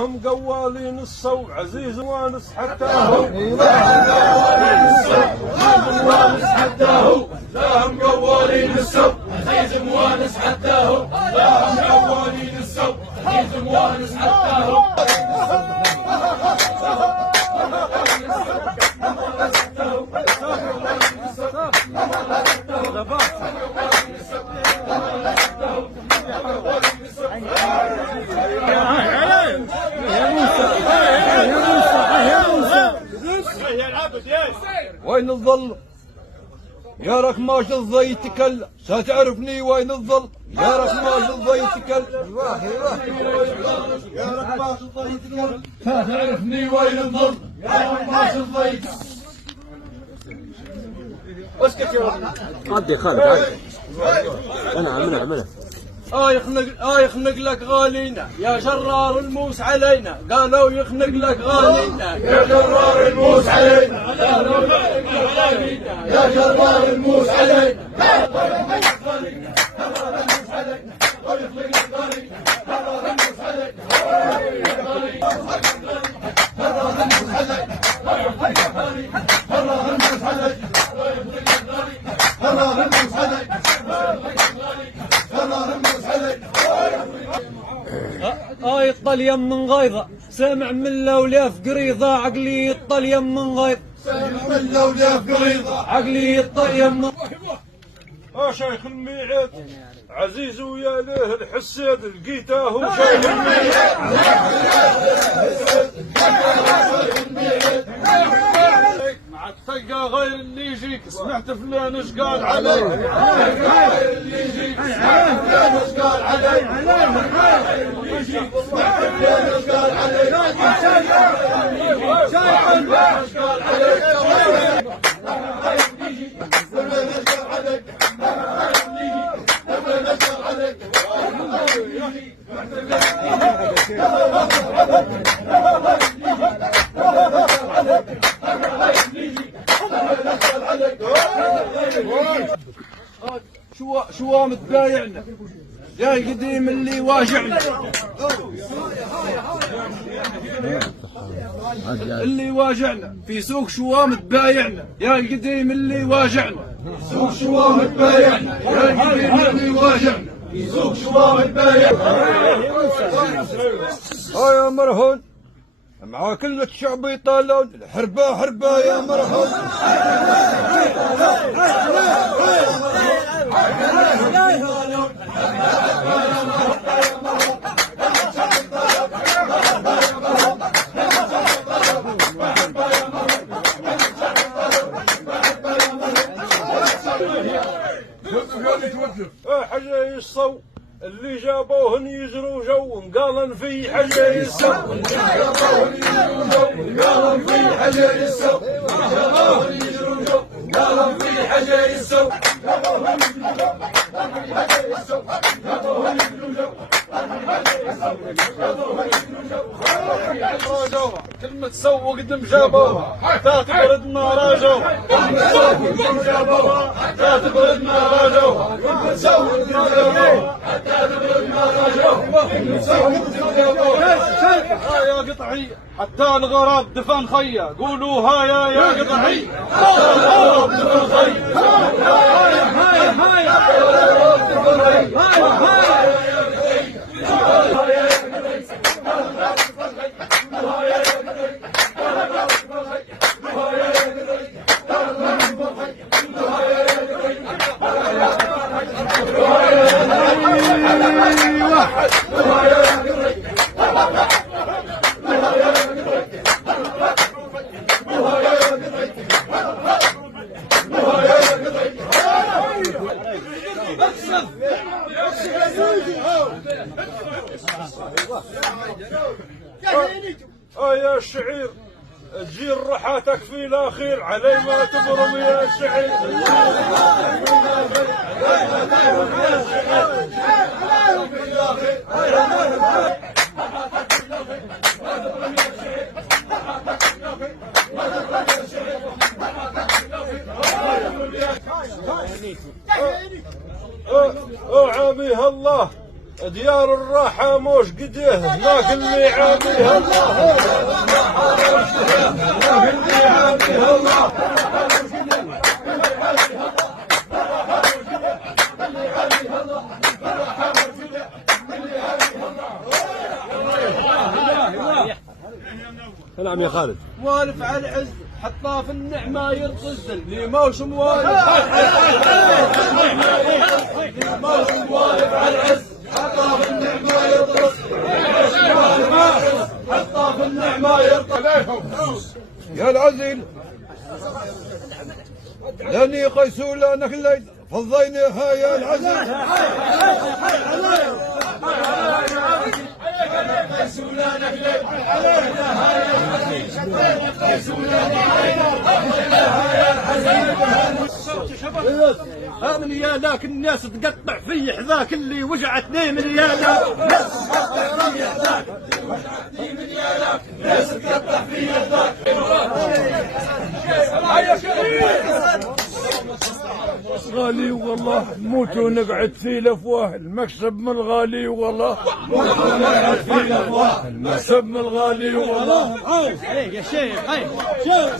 هم قوالين الصو عزيز وانس حتى هو لا هم قوالين الصو عزيز موانس حتى هو لا هم قوالين الصو عزيز موانس حتى هو وين الظل؟ يا رك ماش الضي يتكلم، ستعرفني وين الظل؟ يا رك ماش الضي يتكلم، يا رك ماش الضي يتكلم، ستعرفني وين الظل؟ يا رك ماش الضي يتكلم. اسكت يا ولد. عدي خالد عدي. انا يخنق لك غالينا يا جرار الموس علينا، قالوا يخنق لك غالينا يا جرار الموس علينا، قالوا يخنق لك غالينا يا جرار الموس علينا، الطليم من غيظة سامع من لولاف قريضة، عقلي الطليم من غيظة سامع من لولاف قريضة، عقلي الطليم من شيخ الميعاد عزيز ويا ليه الحساد لقيته شيخ الميعاد مع تلقى غير اللي يجيك سمعت فلان ايش قال عليك، غير اللي يجيك سمعت فلان ايش قال عليك، سمعت فلان ايش قال عليك، ايش قال عليك شو متبايعنا يا القديم اللي واجعنا، اللي واجعنا في سوق شوام تبايعنا يا القديم اللي واجعنا، سوق شوام تبايعنا يا القديم اللي واجعنا، في سوق شوام تبايعنا. يا مرهون مع كل الشعب يطالون الحربة حربة يا مرهون، حاجة يصو اللي جابوهن يجروا جو قالن في حاجة يسو، اللي جابوهن يجروا جو قالن في حاجة يسو، جابوهن يجروا جو قالن في حاجة يسو، جابوهن يجروا جو قالن في حاجة يسو، جابوهن يجروا جو قالن في حاجة يسو، جابوهن يجروا جو راجوها كلمة سو قدم جابوها حتى تبرد ما راجوها، كلمة سو قدم جابوها حتى تبرد ما راجوها، كلمة سو قدم جابوها حتى تبرد ما راجوها، كلمة سو قدم جابوها. يا قطعي حتى الغراب دفن خيا، قولوا هايا يا قطعي حتى الغراب دفن خيا، هايا هايا هايا يا الشعير تجي الرحاتك في الاخير علي ما تبرم يا الشعير، عاميها الله ديار الراحة موش قديه هناك اللي عاميها حاميها الله اللي حاميها الله نعم يا خالد. والف على العز حطاه في النعمة يرقص اللي موش موالف والف على العز حطاه في النعمة يرقص حطاه في النعمة يرقص. يا العزيل لاني قيس ولا نخلي فضيناها يا العزيل من يالاك الناس تقطع في حذاك اللي وجعتني من يالاك الناس تقطع في حذاك غالي والله موت ونقعد في الافواه المكسب من الغالي والله المكسب من الغالي والله يا شيخ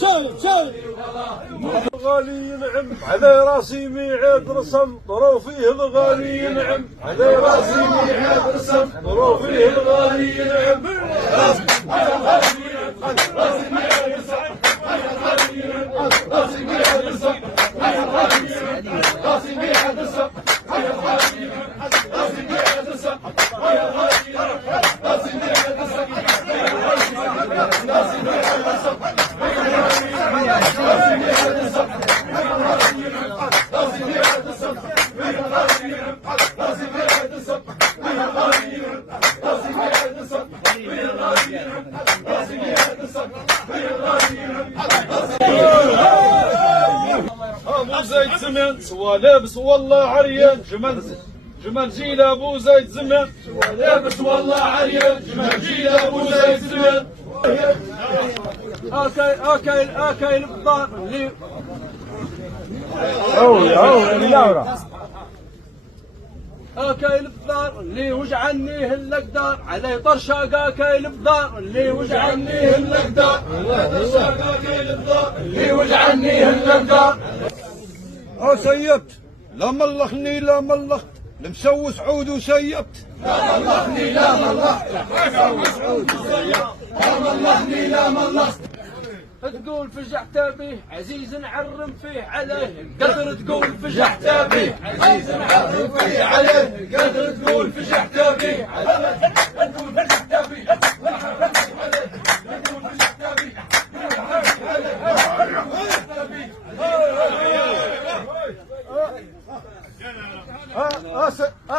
شوف الغالي ينعم على راسي ميعاد رسم طروا فيه الغالي ينعم على راسي ميعاد رسم طروا فيه الغالي ينعم ابو زيد زمان سوا لابس والله عريان جمال جيل ابو زيد زمان سوا لابس والله عريان جمال جيل ابو زيد زمان اكايل بالدار اللي اكايل بالدار اللي وجعنيه الاقدار علي طرشاق اكايل بالدار اللي وجعنيه الاقدار اللي وجعنيه الاقدار سيبت لا ملخني لا ملخت المسوس عود وسيبت لا ملخني لا ملخت لا ملخني لا ملخت تقول فجعت به عزيز نعرم فيه عليه قدر تقول فجعت به عزيز نعرم فيه عليه قدر تقول فجعت به تقول فجعت به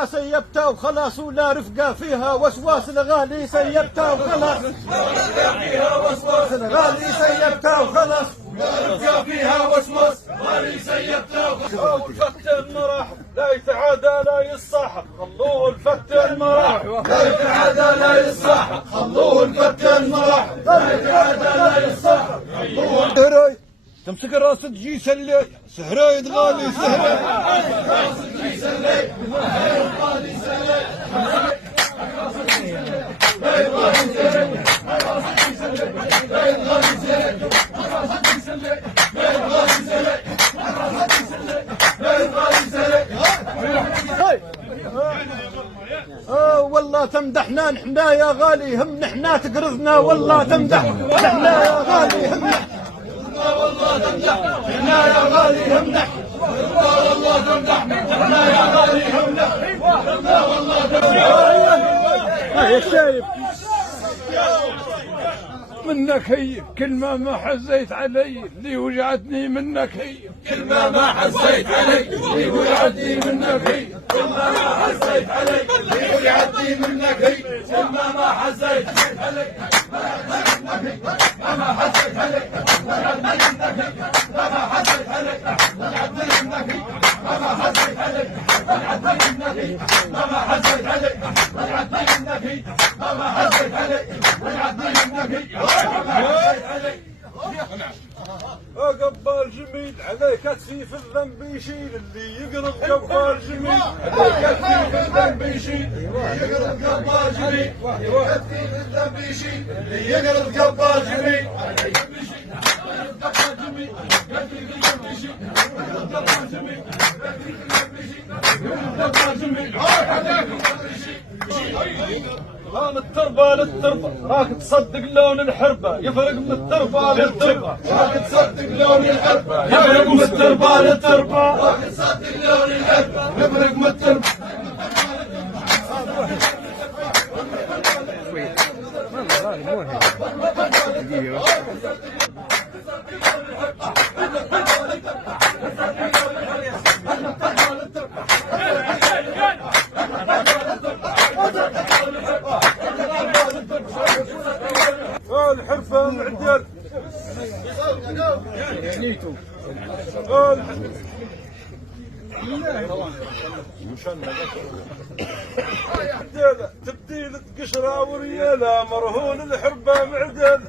سيبتها وخلاص ولا رفقة فيها وسواس الغالي سيبتها وخلاص فيها وسواس الغالي سيبتها وخلاص رفقة فيها وسواس الغالي سيبتها وخلاص الفتان مراح لا يتعادى لا يصاحب خلوه الفتان مراح لا يتعادى لا يصاحب خلوه الفتان مراح لا يتعادى لا يصاحب سهراي تمسك راس تجي سلي سهراي غالي سهراي راس تجي سلي غالي سهراي والله تمدحنا نحنا يا غالي هم نحنا تقرضنا والله تمدح نحنا يا غالي هم والله تمدح نحنا يا غالي هم والله تمدح نحنا يا غالي هم والله تمدح يا شايب منك هي كلمة ما حزيت علي اللي وجعتني منك هي كلمة ما حزيت علي اللي وجعتني منك هي كلمة ما حزيت علي اللي وجعتني منك هي كلمة ما حزيت علي ما حزيت علي ما حزيت علي ما حزيت علي ما حزيت علي ما حزيت علي قبال جميل عليك كتفي في الذنب يشيل اللي يقرب جبار جميل كتفي في الذنب يشيل اللي يقرب جبار جميل كتفي في الذنب يشيل اللي يقرب جبار جميل لون التربة للتربة راك تصدق لون الحربة يفرق من التربة للتربة راك تصدق لون الحربة يفرق من التربة للتربة راك تصدق لون الحربة يفرق من التربة الحرفة معدل تبديل قشرة وريالة مرهون الحربة معدل